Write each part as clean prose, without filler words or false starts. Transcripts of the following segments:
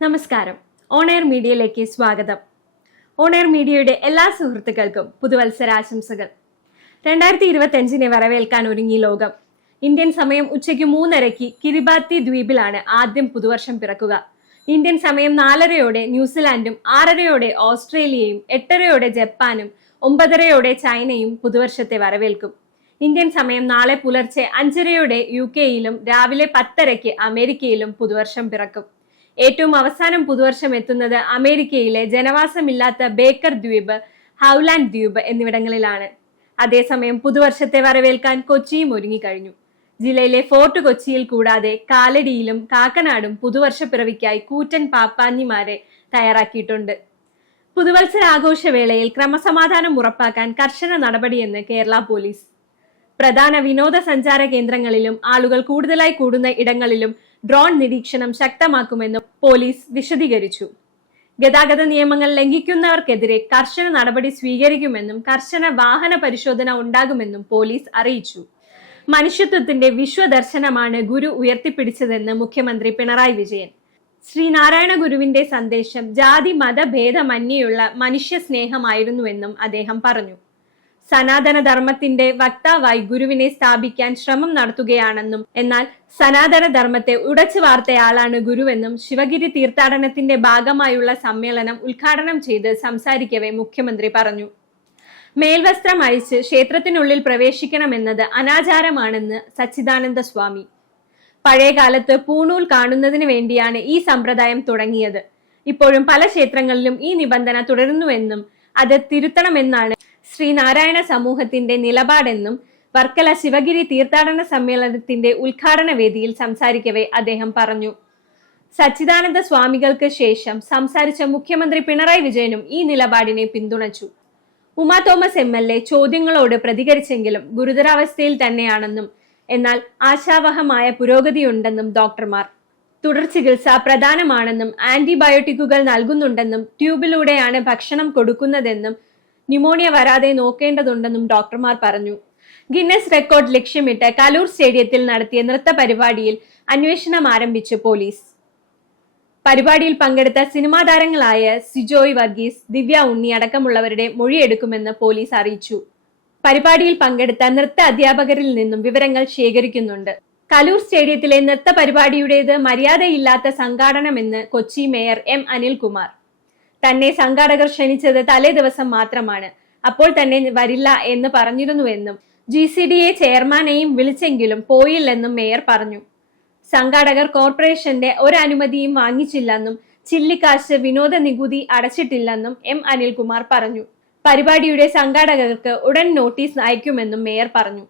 നമസ്കാരം. On air മീഡിയയിലേക്ക് സ്വാഗതം. ഓൺ എയർ മീഡിയയുടെ എല്ലാ സുഹൃത്തുക്കൾക്കും പുതുവത്സരാശംസകൾ. 2025 വരവേൽക്കാൻ ഒരുങ്ങി ലോകം. ഇന്ത്യൻ സമയം ഉച്ചയ്ക്ക് 3:30 കിരിബാത്തി ദ്വീപിലാണ് ആദ്യം പുതുവർഷം പിറക്കുക. ഇന്ത്യൻ സമയം 4:30 ന്യൂസിലാൻഡും 6:30 ഓസ്ട്രേലിയയും 8:30 ജപ്പാനും 9:30 ചൈനയും പുതുവർഷത്തെ വരവേൽക്കും. ഇന്ത്യൻ സമയം നാളെ പുലർച്ചെ 5:30 UK-യിലും രാവിലെ 10:30 അമേരിക്കയിലും പുതുവർഷം പിറക്കും. ഏറ്റവും അവസാനം പുതുവർഷം എത്തുന്നത് അമേരിക്കയിലെ ജനവാസമില്ലാത്ത ബേക്കർ ദ്വീപ്, ഹൗലാൻഡ് ദ്വീപ് എന്നിവിടങ്ങളിലാണ്. അതേസമയം പുതുവർഷത്തെ വരവേൽക്കാൻ കൊച്ചിയും ഒരുങ്ങിക്കഴിഞ്ഞു. ജില്ലയിലെ ഫോർട്ട് കൊച്ചിയിൽ കൂടാതെ കാലടിയിലും കാക്കനാടും പുതുവർഷ പിറവിക്കായി കൂറ്റൻ പാപ്പാഞ്ഞിമാരെ തയ്യാറാക്കിയിട്ടുണ്ട്. പുതുവത്സരാഘോഷവേളയിൽ ക്രമസമാധാനം ഉറപ്പാക്കാൻ കർശന നടപടിയെന്ന് കേരള പോലീസ്. പ്രധാന വിനോദസഞ്ചാര കേന്ദ്രങ്ങളിലും ആളുകൾ കൂടുതലായി കൂടുന്ന ഇടങ്ങളിലും ഡ്രോൺ നിരീക്ഷണം ശക്തമാക്കുമെന്നും പോലീസ് വിശദീകരിച്ചു. ഗതാഗത നിയമങ്ങൾ ലംഘിക്കുന്നവർക്കെതിരെ കർശന നടപടി സ്വീകരിക്കുമെന്നും കർശന വാഹന പരിശോധന ഉണ്ടാകുമെന്നും പോലീസ് അറിയിച്ചു. മനുഷ്യത്വത്തിന്റെ വിശ്വദർശനമാണ് ഗുരു ഉയർത്തിപ്പിടിച്ചതെന്ന് മുഖ്യമന്ത്രി പിണറായി വിജയൻ. ശ്രീനാരായണ ഗുരുവിന്റെ സന്ദേശം ജാതി മതഭേദമന്യേയുള്ള മനുഷ്യ സ്നേഹമായിരുന്നുവെന്നും അദ്ദേഹം പറഞ്ഞു. സനാതന ധർമ്മത്തിന്റെ വക്താവായി ഗുരുവിനെ സ്ഥാപിക്കാൻ ശ്രമം നടത്തുകയാണെന്നും എന്നാൽ സനാതന ധർമ്മത്തെ ഉടച്ചു വാർത്തയാളാണ് ഗുരുവെന്നും ശിവഗിരി തീർത്ഥാടനത്തിന്റെ ഭാഗമായുള്ള സമ്മേളനം ഉദ്ഘാടനം ചെയ്ത് സംസാരിക്കവെ മുഖ്യമന്ത്രി പറഞ്ഞു. മേൽവസ്ത്രം അഴിച്ച് ക്ഷേത്രത്തിനുള്ളിൽ പ്രവേശിക്കണമെന്നത് അനാചാരമാണെന്ന് സച്ചിദാനന്ദ സ്വാമി. പഴയകാലത്ത് പൂണൂൽ കാണുന്നതിന് വേണ്ടിയാണ് ഈ സമ്പ്രദായം തുടങ്ങിയത്. ഇപ്പോഴും പല ക്ഷേത്രങ്ങളിലും ഈ നിബന്ധന തുടരുന്നുവെന്നും അത് തിരുത്തണമെന്നാണ് ശ്രീനാരായണ സമൂഹത്തിന്റെ നിലപാടെന്നും വർക്കല ശിവഗിരി തീർത്ഥാടന സമ്മേളനത്തിന്റെ ഉദ്ഘാടന വേദിയിൽ സംസാരിക്കവെ അദ്ദേഹം പറഞ്ഞു. സച്ചിദാനന്ദ സ്വാമികൾക്ക് ശേഷം സംസാരിച്ച മുഖ്യമന്ത്രി പിണറായി വിജയനും ഈ നിലപാടിനെ പിന്തുണച്ചു. ഉമാ തോമസ് MLA ചോദ്യങ്ങളോട് പ്രതികരിച്ചെങ്കിലും ഗുരുതരാവസ്ഥയിൽ തന്നെയാണെന്നും എന്നാൽ ആശാവഹമായ പുരോഗതിയുണ്ടെന്നും ഡോക്ടർമാർ. തുടർ ചികിത്സ പ്രധാനമാണെന്നും ആന്റിബയോട്ടിക്കുകൾ നൽകുന്നുണ്ടെന്നും ട്യൂബിലൂടെയാണ് ഭക്ഷണം കൊടുക്കുന്നതെന്നും ന്യൂമോണിയ വരാതെ നോക്കേണ്ടതുണ്ടെന്നും ഡോക്ടർമാർ പറഞ്ഞു. ഗിന്നസ് റെക്കോർഡ് ലക്ഷ്യമിട്ട് കലൂർ സ്റ്റേഡിയത്തിൽ നടത്തിയ നൃത്ത പരിപാടിയിൽ അന്വേഷണം ആരംഭിച്ചു പോലീസ്. പരിപാടിയിൽ പങ്കെടുത്ത സിനിമാ താരങ്ങളായ സിജോയ് വർഗീസ്, ദിവ്യ ഉണ്ണി അടക്കമുള്ളവരുടെ മൊഴിയെടുക്കുമെന്ന് പോലീസ് അറിയിച്ചു. പരിപാടിയിൽ പങ്കെടുത്ത നൃത്ത അധ്യാപകരിൽ നിന്നും വിവരങ്ങൾ ശേഖരിക്കുന്നുണ്ട്. കലൂർ സ്റ്റേഡിയത്തിലെ നൃത്ത പരിപാടിയുടേത് മര്യാദയില്ലാത്ത സംഘാടനമെന്ന് കൊച്ചി മേയർ M. അനിൽകുമാർ. തന്നെ സംഘാടകർ ക്ഷണിച്ചത് തലേ ദിവസം മാത്രമാണ്, അപ്പോൾ തന്നെ വരില്ല എന്ന് പറഞ്ഞിരുന്നുവെന്നും GCDA ചെയർമാനെയും വിളിച്ചെങ്കിലും പോയില്ലെന്നും മേയർ പറഞ്ഞു. സംഘാടകർ കോർപ്പറേഷന്റെ ഒരനുമതിയും വാങ്ങിച്ചില്ലെന്നും ചില്ലിക്കാശ് വിനോദ നികുതി അടച്ചിട്ടില്ലെന്നും M. അനിൽകുമാർ പറഞ്ഞു. പരിപാടിയുടെ സംഘാടകർക്ക് ഉടൻ നോട്ടീസ് അയക്കുമെന്നും മേയർ പറഞ്ഞു.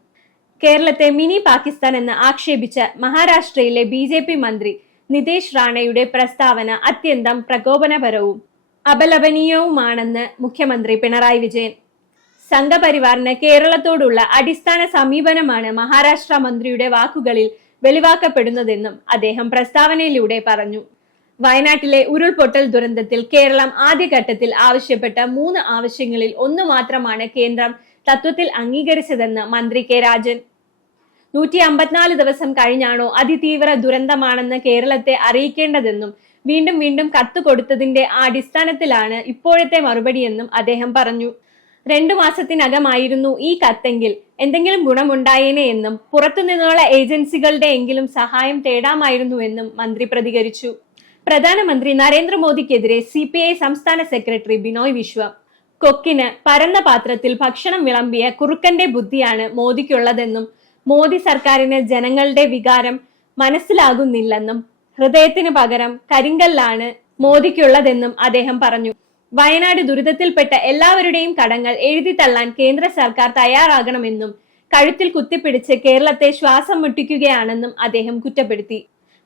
കേരളത്തെ മിനി പാകിസ്ഥാൻ എന്ന് ആക്ഷേപിച്ച മഹാരാഷ്ട്രയിലെ BJP മന്ത്രി നിതേഷ് റാണയുടെ പ്രസ്താവന അത്യന്തം പ്രകോപനപരവും അപലപനീയവുമാണെന്ന് മുഖ്യമന്ത്രി പിണറായി വിജയൻ. സംഘപരിവാറിന് കേരളത്തോടുള്ള അടിസ്ഥാന സമീപനമാണ് മഹാരാഷ്ട്ര മന്ത്രിയുടെ വാക്കുകളിൽ വെളിവാക്കപ്പെടുന്നതെന്നും അദ്ദേഹം പ്രസ്താവനയിലൂടെ പറഞ്ഞു. വയനാട്ടിലെ ഉരുൾപൊട്ടൽ ദുരന്തത്തിൽ കേരളം ആദ്യഘട്ടത്തിൽ ആവശ്യപ്പെട്ട 3 ആവശ്യങ്ങളിൽ 1 മാത്രമാണ് കേന്ദ്രം തത്വത്തിൽ അംഗീകരിച്ചതെന്ന് മന്ത്രി K. രാജൻ. 154 ദിവസം കഴിഞ്ഞാണോ അതിതീവ്ര ദുരന്തമാണെന്ന് കേരളത്തെ അറിയിക്കേണ്ടതെന്നും വീണ്ടും വീണ്ടും കത്ത് കൊടുത്തതിന്റെ അടിസ്ഥാനത്തിലാണ് ഇപ്പോഴത്തെ മറുപടിയെന്നും അദ്ദേഹം പറഞ്ഞു. 2 മാസത്തിനകമായിരുന്നു ഈ കത്തെങ്കിൽ എന്തെങ്കിലും ഗുണമുണ്ടായേനെ എന്നും പുറത്തുനിന്നുള്ള ഏജൻസികളുടെ എങ്കിലും സഹായം തേടാമായിരുന്നുവെന്നും മന്ത്രി പ്രതികരിച്ചു. പ്രധാനമന്ത്രി നരേന്ദ്രമോദിക്കെതിരെ CPI സംസ്ഥാന സെക്രട്ടറി ബിനോയ് വിശ്വം. കൊക്കിന് പരന്ന പാത്രത്തിൽ ഭക്ഷണം വിളമ്പിയ കുറുക്കന്റെ ബുദ്ധിയാണ് മോദിക്കുള്ളതെന്നും മോദി സർക്കാരിന് ജനങ്ങളുടെ വികാരം മനസ്സിലാകുന്നില്ലെന്നും ഹൃദയത്തിന് പകരം കരിങ്കല്ലാണ് മോദിക്കുള്ളതെന്നും അദ്ദേഹം പറഞ്ഞു. വയനാട് ദുരിതത്തിൽപ്പെട്ട എല്ലാവരുടെയും കടങ്ങൾ എഴുതിത്തള്ളാൻ കേന്ദ്ര സർക്കാർ തയ്യാറാകണമെന്നും കഴുത്തിൽ കുത്തിപ്പിടിച്ച് കേരളത്തെ ശ്വാസം മുട്ടിക്കുകയാണെന്നും അദ്ദേഹം കുറ്റപ്പെടുത്തി.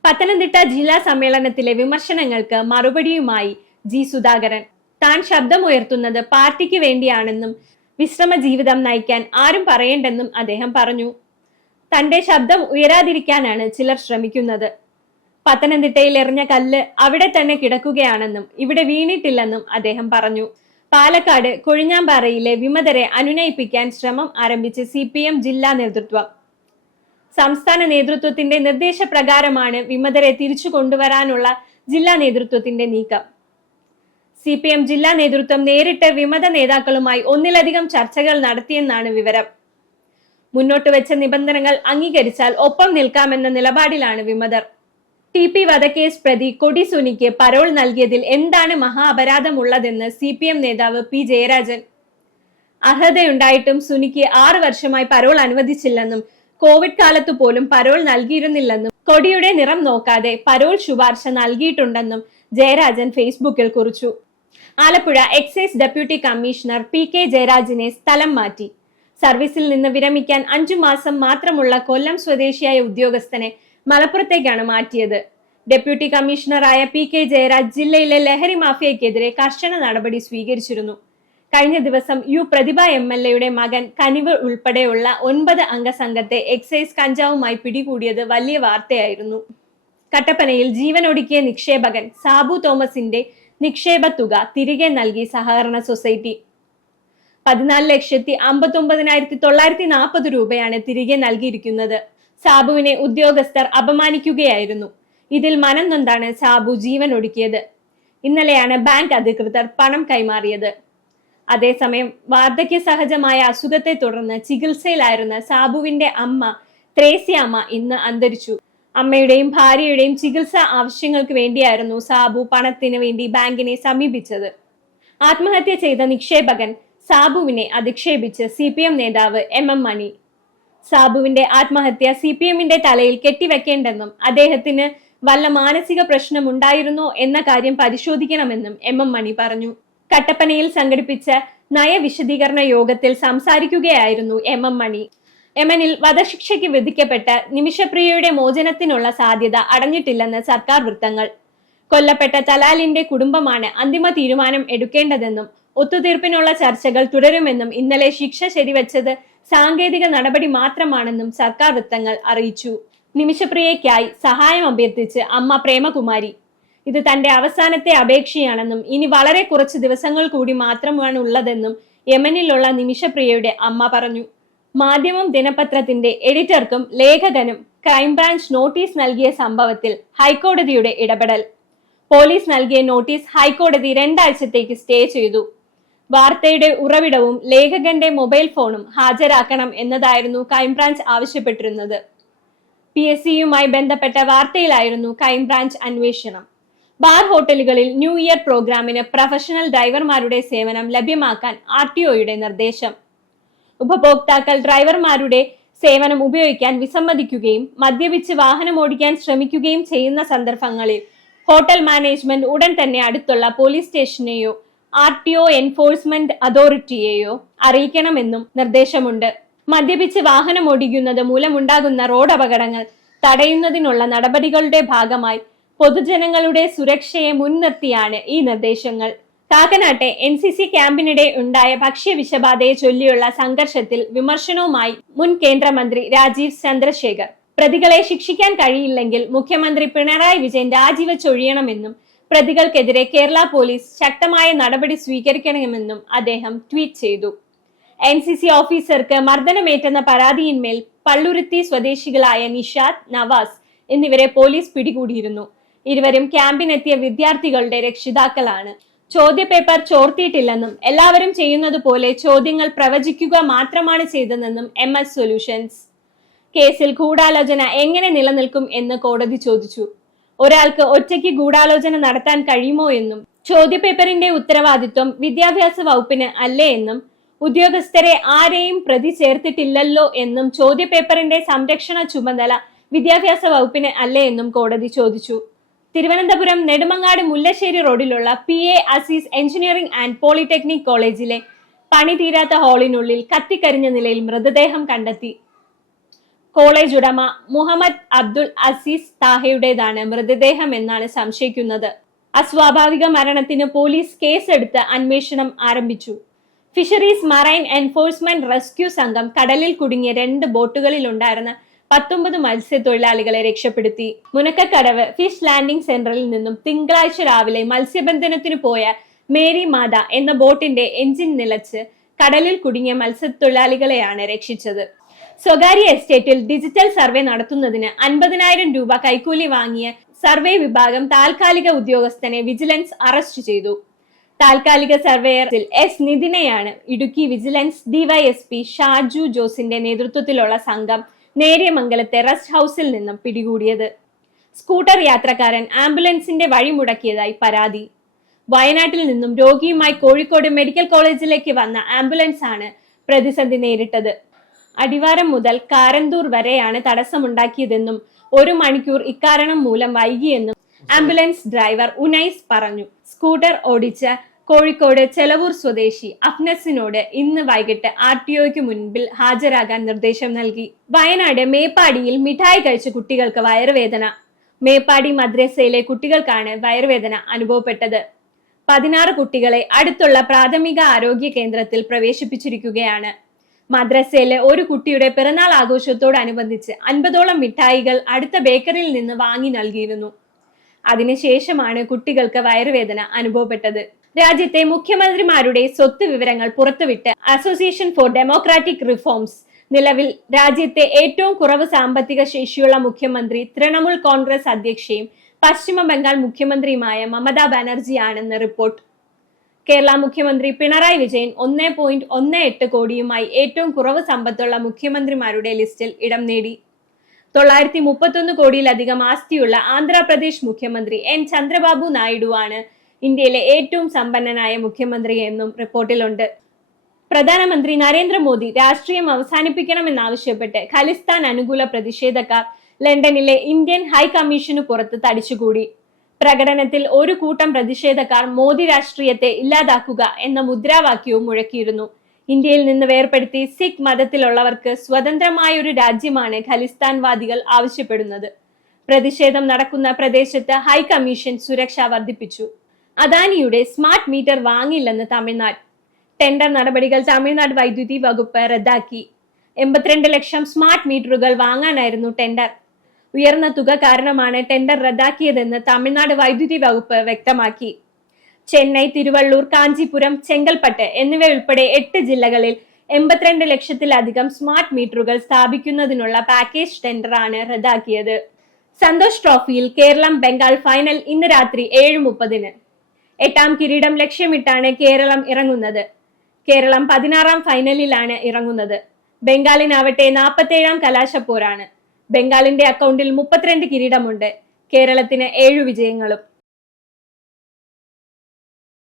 പത്തനംതിട്ട ജില്ലാ സമ്മേളനത്തിലെ വിമർശനങ്ങൾക്ക് മറുപടിയുമായി G. സുധാകരൻ. താൻ ശബ്ദമുയർത്തുന്നത് പാർട്ടിക്ക് വേണ്ടിയാണെന്നും വിശ്രമ ജീവിതം നയിക്കാൻ ആരും പറയേണ്ടെന്നും അദ്ദേഹം പറഞ്ഞു. തന്റെ ശബ്ദം ഉയരാതിരിക്കാനാണ് ചിലർ ശ്രമിക്കുന്നത്. പത്തനംതിട്ടയിൽ എറിഞ്ഞ കല്ല് അവിടെ തന്നെ കിടക്കുകയാണെന്നും ഇവിടെ വീണിട്ടില്ലെന്നും അദ്ദേഹം പറഞ്ഞു. പാലക്കാട് കൊഴിഞ്ഞാമ്പാറയിലെ വിമതരെ അനുനയിപ്പിക്കാൻ ശ്രമം ആരംഭിച്ച് CPM ജില്ലാ നേതൃത്വം. സംസ്ഥാന നേതൃത്വത്തിന്റെ നിർദ്ദേശപ്രകാരമാണ് വിമതരെ തിരിച്ചു കൊണ്ടുവരാനുള്ള ജില്ലാ നേതൃത്വത്തിന്റെ നീക്കം. CPM ജില്ലാ നേതൃത്വം നേരിട്ട് വിമത നേതാക്കളുമായി ഒന്നിലധികം ചർച്ചകൾ നടത്തിയെന്നാണ് വിവരം. മുന്നോട്ട് വെച്ച നിബന്ധനകൾ അംഗീകരിച്ചാൽ ഒപ്പം നിൽക്കാമെന്ന നിലപാടിലാണ് വിമതർ. TP വധക്കേസ് പ്രതി കൊടി സുനിക്ക് പരോൾ നൽകിയതിൽ എന്താണ് മഹാ അപരാധമുള്ളതെന്ന് CPM നേതാവ് P ജയരാജൻ. അർഹതയുണ്ടായിട്ടും സുനിക്ക് 6 വർഷമായി പരോൾ അനുവദിച്ചില്ലെന്നും കോവിഡ് കാലത്തു പോലും പരോൾ നൽകിയിരുന്നില്ലെന്നും കൊടിയുടെ നിറം നോക്കാതെ പരോൾ ശുപാർശ നൽകിയിട്ടുണ്ടെന്നും ജയരാജൻ ഫേസ്ബുക്കിൽ കുറിച്ചു. Alappuzha excise deputy commissioner PK ജയരാജിനെ സ്ഥലം മാറ്റി. സർവീസിൽ നിന്ന് വിരമിക്കാൻ 5 മാസം മാത്രമുള്ള കൊല്ലം സ്വദേശിയായ ഉദ്യോഗസ്ഥനെ മലപ്പുറത്തേക്കാണ് മാറ്റിയത്. ഡെപ്യൂട്ടി കമ്മീഷണറായ PK ജയരാജ് ജില്ലയിലെ ലഹരി മാഫിയയ്ക്കെതിരെ കർശന നടപടി സ്വീകരിച്ചിരുന്നു. കഴിഞ്ഞ ദിവസം പ്രതിഭ MLA യുടെ മകൻ കനിവ് ഉൾപ്പെടെയുള്ള 9 അംഗ സംഘത്തെ എക്സൈസ് കഞ്ചാവുമായി പിടികൂടിയത് വലിയ വാർത്തയായിരുന്നു. കട്ടപ്പനയിൽ ജീവനൊടുക്കിയ നിക്ഷേപകൻ സാബു തോമസിന്റെ നിക്ഷേപ തുക തിരികെ നൽകി സഹകരണ സൊസൈറ്റി. 14,59,940 രൂപയാണ് തിരികെ നൽകിയിരിക്കുന്നത്. സാബുവിനെ ഉദ്യോഗസ്ഥർ അപമാനിക്കുകയായിരുന്നു. ഇതിൽ മനം നൊന്താണ് സാബു ജീവൻ ഒടുക്കിയത്. ഇന്നലെയാണ് ബാങ്ക് അധികൃതർ പണം കൈമാറിയത്. അതേസമയം വാർദ്ധക്യ സഹജമായ അസുഖത്തെ തുടർന്ന് ചികിത്സയിലായിരുന്ന സാബുവിന്റെ അമ്മ ത്രേസ്യാമ്മ ഇന്ന് അന്തരിച്ചു. അമ്മയുടെയും ഭാര്യയുടെയും ചികിത്സാ ആവശ്യങ്ങൾക്ക് വേണ്ടിയായിരുന്നു സാബു പണത്തിന് വേണ്ടി ബാങ്കിനെ സമീപിച്ചത്. ആത്മഹത്യ ചെയ്ത നിക്ഷേപകൻ സാബുവിനെ അധിക്ഷേപിച്ച് CPM നേതാവ് MM മണി. സാബുവിന്റെ ആത്മഹത്യ CPMന്റെ തലയിൽ കെട്ടിവെക്കേണ്ടെന്നും അദ്ദേഹത്തിന് വല്ല മാനസിക പ്രശ്നം ഉണ്ടായിരുന്നോ എന്ന കാര്യം പരിശോധിക്കണമെന്നും MM മണി പറഞ്ഞു. കട്ടപ്പനയിൽ സംഘടിപ്പിച്ച നയവിശദീകരണ യോഗത്തിൽ സംസാരിക്കുകയായിരുന്നു MM മണി. യമനിൽ വധശിക്ഷയ്ക്ക് വിധിക്കപ്പെട്ട നിമിഷപ്രിയയുടെ മോചനത്തിനുള്ള സാധ്യത അടഞ്ഞിട്ടില്ലെന്ന് സർക്കാർ വൃത്തങ്ങൾ. കൊല്ലപ്പെട്ട തലാലിന്റെ കുടുംബമാണ് അന്തിമ തീരുമാനം എടുക്കേണ്ടതെന്നും ഒത്തുതീർപ്പിനുള്ള ചർച്ചകൾ തുടരുമെന്നും ഇന്നലെ ശിക്ഷ ശരിവെച്ചത് സാങ്കേതിക നടപടി മാത്രമാണെന്നും സർക്കാർ വൃത്തങ്ങൾ അറിയിച്ചു. നിമിഷപ്രിയയ്ക്കായി സഹായം അഭ്യർത്ഥിച്ച് അമ്മ പ്രേമകുമാരി. ഇത് തന്റെ അവസാനത്തെ അപേക്ഷയാണെന്നും ഇനി വളരെ കുറച്ച് ദിവസങ്ങൾ കൂടി മാത്രമാണ് ഉള്ളതെന്നും യമനിലുള്ള നിമിഷപ്രിയയുടെ അമ്മ പറഞ്ഞു. മാധ്യമം ദിനപത്രത്തിന്റെ എഡിറ്റർക്കും ലേഖകനും ക്രൈംബ്രാഞ്ച് നോട്ടീസ് നൽകിയ സംഭവത്തിൽ ഹൈക്കോടതിയുടെ ഇടപെടൽ. പോലീസ് നൽകിയ നോട്ടീസ് ഹൈക്കോടതി 2 ആഴ്ചത്തേക്ക് സ്റ്റേ ചെയ്തു. വാർത്തയുടെ ഉറവിടവും ലേഖകന്റെ മൊബൈൽ ഫോണും ഹാജരാക്കണം എന്നതായിരുന്നു ക്രൈംബ്രാഞ്ച് ആവശ്യപ്പെട്ടിരുന്നത്. PSCയുമായി ബന്ധപ്പെട്ട വാർത്തയിലായിരുന്നു ക്രൈംബ്രാഞ്ച് അന്വേഷണം. ബാർ ഹോട്ടലുകളിൽ ന്യൂ ഇയർ പ്രോഗ്രാമിന് പ്രൊഫഷണൽ ഡ്രൈവർമാരുടെ സേവനം ലഭ്യമാക്കാൻ RTOയുടെ നിർദ്ദേശം. ഉപഭോക്താക്കൾ ഡ്രൈവർമാരുടെ സേവനം ഉപയോഗിക്കാൻ വിസമ്മതിക്കുകയും മദ്യപിച്ച് വാഹനമോടിക്കാൻ ശ്രമിക്കുകയും ചെയ്യുന്ന സന്ദർഭങ്ങളിൽ ഹോട്ടൽ മാനേജ്മെന്റ് ഉടൻ തന്നെ അടുത്തുള്ള പോലീസ് സ്റ്റേഷനെയോ RTO എൻഫോഴ്സ്മെന്റ് അതോറിറ്റിയെയോ അറിയിക്കണമെന്നും നിർദ്ദേശമുണ്ട്. മദ്യപിച്ച് വാഹനമോടിക്കുന്നത് മൂലമുണ്ടാകുന്ന റോഡ് അപകടങ്ങൾ തടയുന്നതിനുള്ള നടപടികളുടെ ഭാഗമായി പൊതുജനങ്ങളുടെ സുരക്ഷയെ മുൻനിർത്തിയാണ് ഈ നിർദ്ദേശങ്ങൾ. കാക്കനാട്ടെ NCC ക്യാമ്പിനിടെ ഉണ്ടായ ഭക്ഷ്യവിഷബാധയെ ചൊല്ലിയുള്ള സംഘർഷത്തിൽ വിമർശനവുമായി മുൻ കേന്ദ്രമന്ത്രി രാജീവ് ചന്ദ്രശേഖർ. പ്രതികളെ ശിക്ഷിക്കാൻ കഴിയില്ലെങ്കിൽ മുഖ്യമന്ത്രി പിണറായി വിജയൻ രാജിവെച്ചൊഴിയണമെന്നും പ്രതികൾക്കെതിരെ കേരള പോലീസ് ശക്തമായ നടപടി സ്വീകരിക്കണമെന്നും അദ്ദേഹം ട്വീറ്റ് ചെയ്തു. NCC ഓഫീസർക്ക് മർദ്ദനമേറ്റെന്ന പരാതിയിന്മേൽ പള്ളുരുത്തി സ്വദേശികളായ നിഷാദ്, നവാസ് എന്നിവരെ പോലീസ് പിടികൂടിയിരുന്നു. ഇരുവരും ക്യാമ്പിനെത്തിയ വിദ്യാർത്ഥികളുടെ രക്ഷിതാക്കളാണ്. ചോദ്യപേപ്പർ ചോർത്തിയിട്ടില്ലെന്നും എല്ലാവരും ചെയ്യുന്നത് പോലെ ചോദ്യങ്ങൾ പ്രവചിക്കുക മാത്രമാണ് ചെയ്തതെന്നും MS സൊല്യൂഷൻസ്. കേസിൽ ഗൂഢാലോചന എങ്ങനെ നിലനിൽക്കും എന്ന് കോടതി ചോദിച്ചു. ഒരാൾക്ക് ഒറ്റയ്ക്ക് ഗൂഢാലോചന നടത്താൻ കഴിയുമോ എന്നും ചോദ്യപേപ്പറിന്റെ ഉത്തരവാദിത്വം വിദ്യാഭ്യാസ വകുപ്പിന് അല്ലേ എന്നും ഉദ്യോഗസ്ഥരെ ആരെയും പ്രതി ചേർത്തിട്ടില്ലല്ലോ എന്നും ചോദ്യപേപ്പറിന്റെ സംരക്ഷണ ചുമതല വിദ്യാഭ്യാസ വകുപ്പിന് അല്ലേ എന്നും കോടതി ചോദിച്ചു. തിരുവനന്തപുരം നെടുമങ്ങാട് മുല്ലശ്ശേരി റോഡിലുള്ള PA Aziz engineering and polytechnic കോളേജിലെ പണി തീരാത്ത ഹാളിനുള്ളിൽ കത്തിക്കരിഞ്ഞ നിലയിൽ മൃതദേഹം കണ്ടെത്തി. കോളേജ് ഉടമ മുഹമ്മദ് അബ്ദുൾ അസീസ് താഹയുടേതാണ് മൃതദേഹം എന്നാണ് സംശയിക്കുന്നത്. അസ്വാഭാവിക മരണത്തിന് പോലീസ് കേസെടുത്ത് അന്വേഷണം ആരംഭിച്ചു. ഫിഷറീസ് മറൈൻ എൻഫോഴ്സ്മെന്റ് റെസ്ക്യൂ സംഘം കടലിൽ കുടുങ്ങിയ 2 ബോട്ടുകളിൽ ഉണ്ടായിരുന്ന 19 മത്സ്യത്തൊഴിലാളികളെ രക്ഷപ്പെടുത്തി. മുനക്കക്കടവ് ഫിഷ് ലാൻഡിംഗ് സെന്ററിൽ നിന്നും തിങ്കളാഴ്ച രാവിലെ മത്സ്യബന്ധനത്തിന് പോയ മേരി മാത എന്ന ബോട്ടിന്റെ എഞ്ചിൻ നിലച്ച് കടലിൽ കുടുങ്ങിയ മത്സ്യത്തൊഴിലാളികളെയാണ് രക്ഷിച്ചത്. സ്വകാര്യ എസ്റ്റേറ്റിൽ ഡിജിറ്റൽ സർവേ നടത്തുന്നതിന് 50,000 രൂപ കൈക്കൂലി വാങ്ങിയ സർവേ വിഭാഗം താൽക്കാലിക ഉദ്യോഗസ്ഥനെ വിജിലൻസ് അറസ്റ്റ് ചെയ്തു. താൽക്കാലിക സർവേയർ എസ് നിതിനെയാണ് ഇടുക്കി വിജിലൻസ് ഡിവൈഎസ്പി ഷാജു ജോസിന്റെ നേതൃത്വത്തിലുള്ള സംഘം നേര്യമംഗലത്തെ റെസ്റ്റ് ഹൌസിൽ നിന്നും പിടികൂടിയത്. സ്കൂട്ടർ യാത്രക്കാരൻ ആംബുലൻസിന്റെ വഴിമുടക്കിയതായി പരാതി. വയനാട്ടിൽ നിന്നും രോഗിയുമായി കോഴിക്കോട് മെഡിക്കൽ കോളേജിലേക്ക് വന്ന ആംബുലൻസ് ആണ് പ്രതിസന്ധി നേരിട്ടത്. അടിവാരം മുതൽ കാരന്തൂർ വരെയാണ് തടസ്സമുണ്ടാക്കിയതെന്നും 1 മണിക്കൂർ ഇക്കാരണം മൂലം വൈകിയെന്നും ആംബുലൻസ് ഡ്രൈവർ ഉനൈസ് പറഞ്ഞു. സ്കൂട്ടർ ഓടിച്ച കോഴിക്കോട് ചെലവൂർ സ്വദേശി അഫ്നസിനോട് ഇന്ന് വൈകിട്ട് RTOയ്ക്ക് മുൻപിൽ ഹാജരാകാൻ നിർദ്ദേശം നൽകി. വയനാട് മേപ്പാടിയിൽ മിഠായി കഴിച്ച കുട്ടികൾക്ക് വയറുവേദന. മേപ്പാടി മദ്രസയിലെ കുട്ടികൾക്കാണ് വയറുവേദന അനുഭവപ്പെട്ടത്. 16 കുട്ടികളെ അടുത്തുള്ള പ്രാഥമിക ആരോഗ്യ കേന്ദ്രത്തിൽ പ്രവേശിപ്പിച്ചിരിക്കുകയാണ്. മദ്രസയിലെ ഒരു കുട്ടിയുടെ പിറന്നാൾ ആഘോഷത്തോടനുബന്ധിച്ച് 50ഓളം മിഠായികൾ അടുത്ത ബേക്കറിയിൽ നിന്ന് വാങ്ങി നൽകിയിരുന്നു. അതിനുശേഷമാണ് കുട്ടികൾക്ക് വയറുവേദന അനുഭവപ്പെട്ടത്. രാജ്യത്തെ മുഖ്യമന്ത്രിമാരുടെ സ്വത്ത് വിവരങ്ങൾ പുറത്തുവിട്ട് അസോസിയേഷൻ ഫോർ ഡെമോക്രാറ്റിക് റിഫോംസ് നിലവിൽ രാജ്യത്തെ ഏറ്റവും കുറവ് സാമ്പത്തിക ശേഷിയുള്ള മുഖ്യമന്ത്രി തൃണമൂൽ കോൺഗ്രസ് അധ്യക്ഷയും പശ്ചിമ ബംഗാൾ മുഖ്യമന്ത്രിയുമായ മമതാ ബാനർജിയാണെന്ന് റിപ്പോർട്ട്. കേരള മുഖ്യമന്ത്രി പിണറായി വിജയൻ 1.18 കോടിയുമായി ഏറ്റവും കുറവ് സമ്പത്തുള്ള മുഖ്യമന്ത്രിമാരുടെ ലിസ്റ്റിൽ ഇടം നേടി. 931 കോടിയിലധികം ആസ്തിയുള്ള ആന്ധ്രാപ്രദേശ് മുഖ്യമന്ത്രി N ചന്ദ്രബാബു നായിഡു ആണ് ഇന്ത്യയിലെ ഏറ്റവും സമ്പന്നനായ മുഖ്യമന്ത്രി എന്നും റിപ്പോർട്ടിലുണ്ട്. പ്രധാനമന്ത്രി നരേന്ദ്രമോദി രാഷ്ട്രീയം അവസാനിപ്പിക്കണമെന്നാവശ്യപ്പെട്ട് ഖലിസ്ഥാൻ അനുകൂല പ്രതിഷേധക്കാർ ലണ്ടനിലെ ഇന്ത്യൻ ഹൈക്കമ്മീഷനു പുറത്ത് തടിച്ചുകൂടി. പ്രകടനത്തിൽ ഒരു കൂട്ടം പ്രതിഷേധക്കാർ മോദി രാഷ്ട്രീയത്തെ ഇല്ലാതാക്കുക എന്ന മുദ്രാവാക്യവും മുഴക്കിയിരുന്നു. ഇന്ത്യയിൽ നിന്ന് വേർപെടുത്തി സിഖ് മതത്തിലുള്ളവർക്ക് സ്വതന്ത്രമായ ഒരു രാജ്യമാണ് ഖലിസ്ഥാൻവാദികൾ ആവശ്യപ്പെടുന്നത്. പ്രതിഷേധം നടക്കുന്ന പ്രദേശത്ത് ഹൈക്കമ്മീഷൻ സുരക്ഷ വർദ്ധിപ്പിച്ചു. അദാനിയുടെ സ്മാർട്ട് മീറ്റർ വാങ്ങില്ലെന്ന് തമിഴ്നാട്. ടെൻഡർ നടപടികൾ തമിഴ്നാട് വൈദ്യുതി വകുപ്പ് റദ്ദാക്കി. 82 ലക്ഷം സ്മാർട്ട് മീറ്ററുകൾ വാങ്ങാനായിരുന്നു ടെൻഡർ. ഉയർന്ന തുക കാരണമാണ് ടെൻഡർ റദ്ദാക്കിയതെന്ന് തമിഴ്നാട് വൈദ്യുതി വകുപ്പ് വ്യക്തമാക്കി. ചെന്നൈ, തിരുവള്ളൂർ, കാഞ്ചീപുരം, ചെങ്കൽപ്പട്ട് എന്നിവയുൾപ്പെടെ 8 ജില്ലകളിൽ 82 ലക്ഷത്തിലധികം സ്മാർട്ട് മീറ്ററുകൾ സ്ഥാപിക്കുന്നതിനുള്ള പാക്കേജ് ടെൻഡറാണ് റദ്ദാക്കിയത്. സന്തോഷ് ട്രോഫിയിൽ കേരളം ബംഗാൾ ഫൈനൽ ഇന്ന് രാത്രി 7:30. 8ാം കിരീടം ലക്ഷ്യമിട്ടാണ് കേരളം ഇറങ്ങുന്നത്. കേരളം 16ാം ഫൈനലിലാണ് ഇറങ്ങുന്നത്. ബംഗാളിനാവട്ടെ 47ാം കലാശപ്പോരാണ്. ബംഗാളിന്റെ അക്കൗണ്ടിൽ 32 കിരീടമുണ്ട്. കേരളത്തിന് 7 വിജയങ്ങളും.